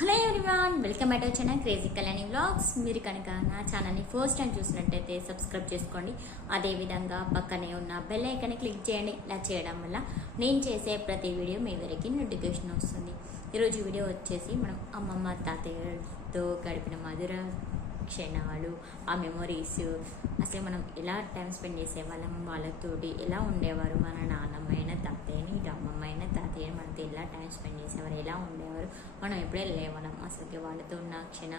Hello everyone welcome back వచ్చిన crazy Kalyani vlogs. మీరు కనుక నా ఛానల్ని ఫస్ట్ టైం చూసినట్టయితే సబ్స్క్రైబ్ చేసుకోండి. అదేవిధంగా పక్కనే ఉన్న బెల్ ఐకన్ క్లిక్ చేయండి. ఇలా చేయడం వల్ల నేను చేసే ప్రతి వీడియో మీ వరకు నోటిఫికేషన్ వస్తుంది. ఈరోజు వీడియో వచ్చేసి మనం అమ్మమ్మ తాతయ్యతో గడిపిన మధుర క్షణాలు ఆ మెమొరీస్ అసలు మనం ఎలా టైం స్పెండ్ చేసేవాళ్ళం? వాళ్ళతోటి ఎలా ఉండేవారు? మన నాన్నమ్మైన తాతయ్యని ఇటు అమ్మమ్మైన తాతయ్యని మనతో ఎలా టైం స్పెండ్ చేసేవారు ఎలా ఉండేవారు మనం ఎప్పుడే లేవనం అసలుకి వాళ్ళతో ఉన్న క్షణ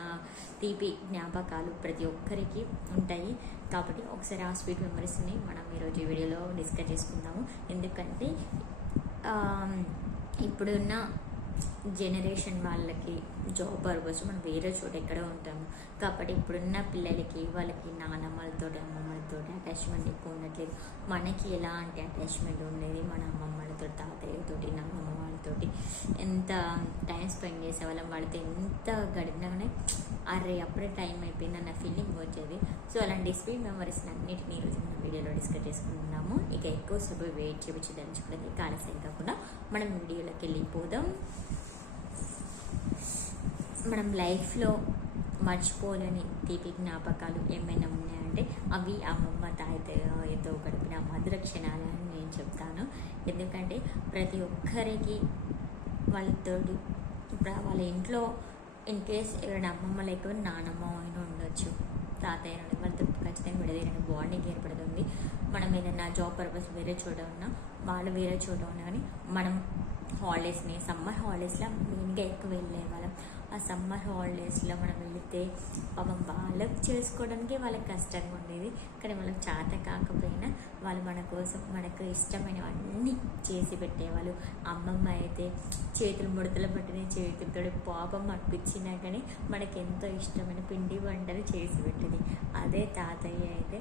తీపి జ్ఞాపకాలు ప్రతి ఒక్కరికి ఉంటాయి. కాబట్టి ఒకసారి ఆ స్వీట్ మెమరీస్ని మనం ఈరోజు ఈ వీడియోలో డిస్కస్ చేసుకుందాము. ఎందుకంటే ఇప్పుడున్న జనరేషన్ వాళ్ళకి జాబ్ పర్పస్ మనం వేరే చోట ఎక్కడ ఉంటాము. కాబట్టి ఇప్పుడున్న పిల్లలకి వాళ్ళకి నానమ్మలతో అమ్మమ్మలతో అటాచ్మెంట్ ఎక్కువ ఉండట్లేదు. మనకి ఎలాంటి అటాచ్మెంట్ ఉండేది? మన అమ్మమ్మలతో తాతయ్యతోటి నాన్నమ్మ వాళ్ళతోటి ఎంత టైం స్పెండ్ చేసేవాళ్ళం వాళ్ళతో ఎంత గడిపినా కానీ అరే అప్పుడే టైం అయిపోయింది అన్న ఫీలింగ్ వచ్చేది. సో అలాంటి స్వీట్ మెమరీస్ అన్నిటిని ఈరోజు మన వీడియోలో డిస్కస్ చేసుకుంటున్నాము ఇక ఎక్కువ ఎక్కువసేపు వెయిట్ చేయించదని తెలుసుకోవడానికి కాలసేం కాకుండా మనం వీడియోలోకి వెళ్ళిపోదాం. మనం లైఫ్లో మర్చిపోలేని తీపి జ్ఞాపకాలు ఏమైనా ఉన్నాయంటే అవి అమ్మమ్మ తాతయ్యతో గడిపిన మధుర క్షణాలని నేను చెప్తాను. ఎందుకంటే ప్రతి ఒక్కరికి వాళ్ళతో ఇప్పుడు వాళ్ళ ఇంట్లో ఇన్ కేస్ ఎవరైనా అమ్మమ్మ లేకపోతే నానమ్మ అయినా ఉండొచ్చు. తాతయ్య వాళ్ళతో ఖచ్చితంగా విడదీయడానికి బాండింగ్ ఏర్పడుతుంది. మనం ఏదైనా జాబ్ పర్పస్ వేరే చోట ఉన్నా వాళ్ళు వేరే చోట ఉన్నా కానీ మనం హాలిడేస్ని సమ్మర్ హాలిడేస్లో మెయిన్గా ఎక్కువ వెళ్ళే వాళ్ళం. ఆ సమ్మర్ హాలిడేస్లో మనం వెళితే పాపం వాళ్ళకి చేసుకోవడానికి వాళ్ళకి కష్టంగా ఉండేది. కానీ వాళ్ళకి చేత కాకపోయినా వాళ్ళు మన కోసం మనకు ఇష్టమైనవన్నీ చేసి పెట్టేవాళ్ళు. అమ్మమ్మ అయితే చేతులు ముడతలు పట్టిన చేతులతో పాపం అనిపించినా కానీ మనకి ఎంతో ఇష్టమైన పిండి వంటలు చేసి పెట్టేది. అదే తాతయ్య అయితే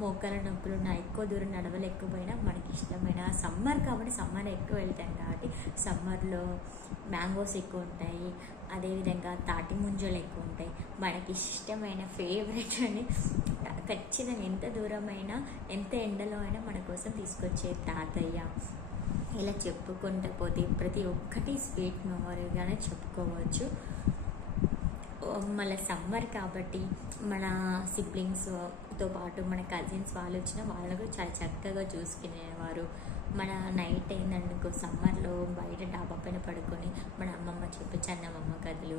మోకాల నొప్పులు ఉన్న ఎక్కువ దూరం నడవలేకపోయినా మనకి ఇష్టమైన సమ్మర్ కాబట్టి సమ్మర్ ఎక్కువ వెళ్తాం కాబట్టి సమ్మర్లో మ్యాంగోస్ ఎక్కువ ఉంటాయి. అదేవిధంగా తాటి ముంజలు ఎక్కువ ఉంటాయి. మనకి ఇష్టమైన ఫేవరెట్ అని ఖచ్చితంగా ఎంత దూరమైనా ఎంత ఎండలో అయినా మన కోసం తీసుకొచ్చే తాతయ్య. ఇలా చెప్పుకుంటూ పోతే ప్రతి ఒక్కటి స్వీట్ మెమొరీగానే చెప్పుకోవచ్చు. మళ్ళీ సమ్మర్ కాబట్టి మన సిబ్లింగ్స్తో పాటు మన కజిన్స్ వాళ్ళు వచ్చిన వాళ్ళకు చాలా చక్కగా చూసుకునేవారు. మన నైట్ అయిందనుకో సమ్మర్లో బయట డాబా పైన పడుకొని మన అమ్మమ్మ చెప్పి చన్నమమ్మ కథలు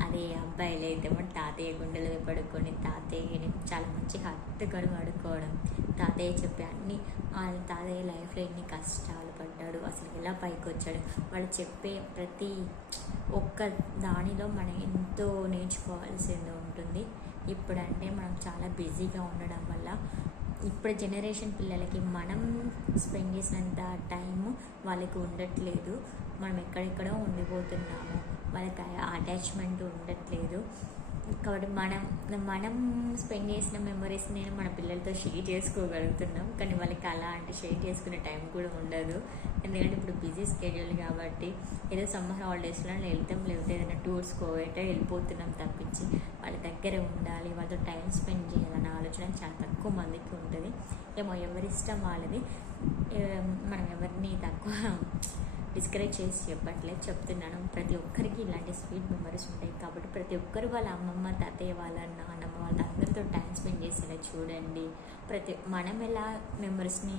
అదే అబ్బాయిలు అయితే మన తాతయ్య గుండెలో పడుకొని తాతయ్యని చాలా మంచి హత్తుకొని పడుకోవడం తాతయ్య చెప్పి అన్ని వాళ్ళ తాతయ్య లైఫ్లో ఎన్ని కష్టాలు పడ్డాడు అసలు ఎలా పైకి వచ్చాడు వాళ్ళు చెప్పే ప్రతి ఒక్క దానిలో మనం ఎంతో నేర్చుకోవాల్సింది ఉంటుంది. ఇప్పుడంటే మనం చాలా బిజీగా ఉండడం వల్ల ఇప్పుడు జనరేషన్ పిల్లలకి మనం స్పెండ్ చేసినంత టైం వాళ్ళకి ఉండట్లేదు. మనం ఎక్కడెక్కడో ఉండిపోతున్నాము. వాళ్ళకి అటాచ్మెంట్ ఉండట్లేదు. కాబట్టి మనం మనం స్పెండ్ చేసిన మెమరీస్ నేను మన పిల్లలతో షేర్ చేసుకోగలుగుతున్నాం. కానీ వాళ్ళకి అలా అంటే షేర్ చేసుకునే టైం కూడా ఉండదు. ఎందుకంటే ఇప్పుడు బిజీ స్కెడ్యూల్ కాబట్టి ఏదో సమ్మర్ హాలిడేస్లో వెళ్తాం లేకపోతే టూర్స్ కోవేట వెళ్ళిపోతున్నాం తప్పించి. వాళ్ళ దగ్గర ఉండాలి వాళ్ళతో టైం స్పెండ్ చేయాలన్న ఆలోచన చాలా తక్కువ మందికి ఉంటుంది. ఏమో ఎవరి ఇష్టం వాళ్ళది మనం ఎవరిని తక్కువ డిస్కరేజ్ చేసి చెప్పట్లేదు చెప్తున్నాను. ప్రతి ఒక్కరికి ఇలాంటి స్వీట్ మెమరీస్ ఉంటాయి కాబట్టి ప్రతి ఒక్కరు వాళ్ళ అమ్మమ్మ తాతయ్య వాళ్ళ నాన్నమ్మ వాళ్ళ అందరితో టైం స్పెండ్ చేసేలా చూడండి. ప్రతి మనం ఎలా మెమరీస్ని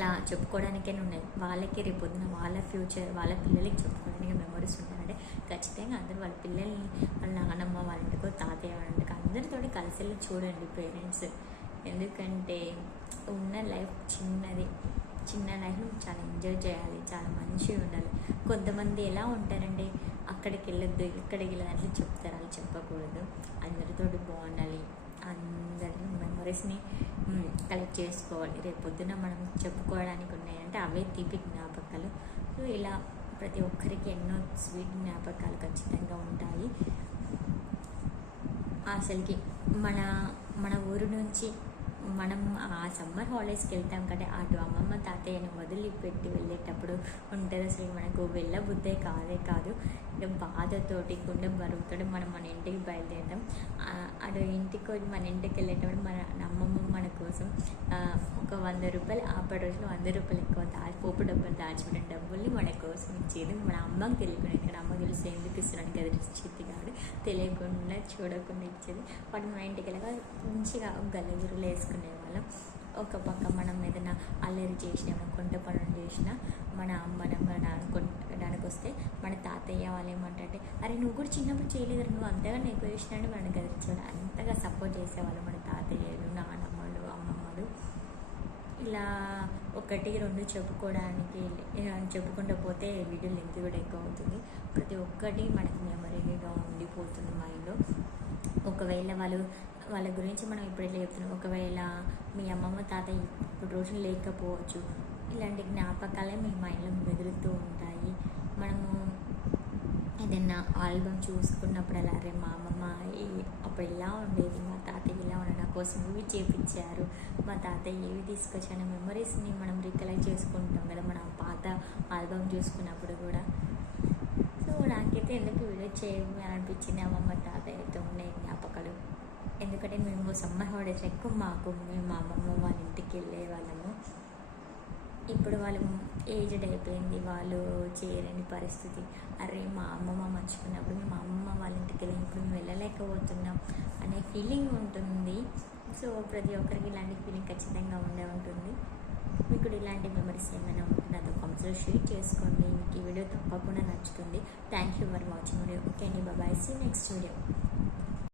ఇట్లా చెప్పుకోవడానికే ఉన్నాయి. వాళ్ళకి రేపొద్దున వాళ్ళ ఫ్యూచర్ వాళ్ళ పిల్లలకి చెప్పుకోవడానికి మెమరీస్ ఉంటాయంటే ఖచ్చితంగా అందరూ వాళ్ళ పిల్లల్ని వాళ్ళ నాన్నమ్మ వాళ్ళ ఇంటికో తాతయ్య వాళ్ళ ఇంటికో అందరితో కలిసి వెళ్ళి చూడండి పేరెంట్స్ ఎందుకంటే ఉన్న లైఫ్ చిన్నది. చిన్న లైఫ్ చాలా ఎంజాయ్ చేయాలి చాలా మంచిగా ఉండాలి. కొంతమంది ఎలా ఉంటారంటే అక్కడికి వెళ్ళొద్దు ఇక్కడికి వెళ్ళదు అట్లా చెప్తారు. అలా చెప్పకూడదు. అందరితోటి బాగుండాలి. అందరినీ మెమరీస్ని కలెక్ట్ చేసుకోవాలి. రేపు పొద్దున మనం చెప్పుకోవడానికి ఉన్నాయంటే అవే తీపి జ్ఞాపకాలు. సో ఇలా ప్రతి ఒక్కరికి ఎన్నో స్వీట్ జ్ఞాపకాలు ఖచ్చితంగా ఉంటాయి. అసలుకి మన మన ఊరు నుంచి మనం ఆ సమ్మర్ హాలిడేస్కి వెళ్తాం కదా అటు అమ్మమ్మ తాతయ్యని వదిలిపెట్టి వెళ్ళేటప్పుడు ఉంటుంది అసలు మనకు వెళ్ళబుద్దే కాదే కాదు. బాధతోటి గుండె బరుగుతాడు మనం మన ఇంటికి బయలుదేరడం అటు ఇంటికి మన ఇంటికి వెళ్ళేటప్పుడు మన అమ్మమ్మ మన కోసం ఒక వంద రూపాయలు అప్పటి రోజులు వంద రూపాయలు ఎక్కువ దాచి పోపు డబ్బులు దాచిపెట్టిన డబ్బుల్ని మన కోసం ఇచ్చేది. మన అమ్మకి తెలియకుండా ఇక్కడ అమ్మ తెలిసి ఎందుకు ఇస్తున్నాను కదా ఇచ్చేది కాదు తెలియకుండా చూడకుండా ఇచ్చేది. వాటి మన ఇంటికి వెళ్ళగా మంచిగా గల్లగురులు వేసుకుని వాళ్ళం ఒక పక్క మనం ఏదైనా అల్లరి చేసినాము కొంట పనులు చేసినా మన అమ్మనమ్మ మన వస్తే మన తాతయ్య వాళ్ళు ఏమంటే అరే నువ్వు కూడా చిన్నప్పుడు చేయలేదు నువ్వు అంతగా ఎక్కువ చేసినాడు మనకు గదిలించాడు అంతగా సపోర్ట్ చేసేవాళ్ళు మన తాతయ్యలు నానమ్మలు అమ్మమ్మలు. ఇలా ఒకటి రెండు చెప్పుకోవడానికి చెప్పుకుంటూ పోతే వీడియో లెంత్ కూడా ఎక్కువ అవుతుంది. ప్రతి ఒక్కటి మనకి మెమరీగా ఉండిపోతుంది మైండ్లో ఒకవేళ వాళ్ళు వాళ్ళ గురించి మనం ఇప్పుడు ఇట్లా చెప్తున్నాం? ఒకవేళ మీ అమ్మమ్మ తాతయ్య ఇప్పుడు రోజులు లేకపోవచ్చు ఇలాంటి జ్ఞాపకాలే మీ మైండ్లో మెదులుతూ ఉంటాయి. మనము ఏదైనా ఆల్బమ్ చూసుకున్నప్పుడు అలా రే మా అమ్మమ్మ అప్పుడు ఇలా ఉండేది మా తాతయ్య ఇలా ఉండే నా కోసం ఇవి చేపించారు మా తాతయ్య ఏవి తీసుకొచ్చాను మెమరీస్ని మనం రికలెక్ట్ చేసుకుంటాం కదా మన పాత ఆల్బమ్ చూసుకున్నప్పుడు కూడా. సో నాకైతే ఎందుకు వీడియో చేయాలి అనిపించింది అమ్మమ్మ తాతయ్యతో ఉండే జ్ఞాపకాలు. ఎందుకంటే మేము సమ్మర్ హాలిడేస్ ఎక్కువ మాకు మేము మా అమ్మమ్మ వాళ్ళ ఇంటికి వెళ్ళే వాళ్ళము. ఇప్పుడు వాళ్ళు ఏజ్డ్ అయిపోయింది వాళ్ళు చేయలేని పరిస్థితి. అరే మా అమ్మమ్మ మర్చిపోయినప్పుడు మేము మా అమ్మమ్మ వాళ్ళ ఇంటికి వెళ్ళి ఇప్పుడు మేము వెళ్ళలేకపోతున్నాం అనే ఫీలింగ్ ఉంటుంది. సో ప్రతి ఒక్కరికి ఇలాంటి ఫీలింగ్ ఖచ్చితంగా ఉండే ఉంటుంది. మీకు ఇలాంటి మెమరీస్ ఏమైనా ఉంటే నాతో కామెంట్స్లో షేర్ చేసుకోండి. మీకు ఈ వీడియో తప్పకుండా నచ్చుతుంది. Thank you for watching video okay అండి బాబాయ్ సీ నెక్స్ట్ వీడియో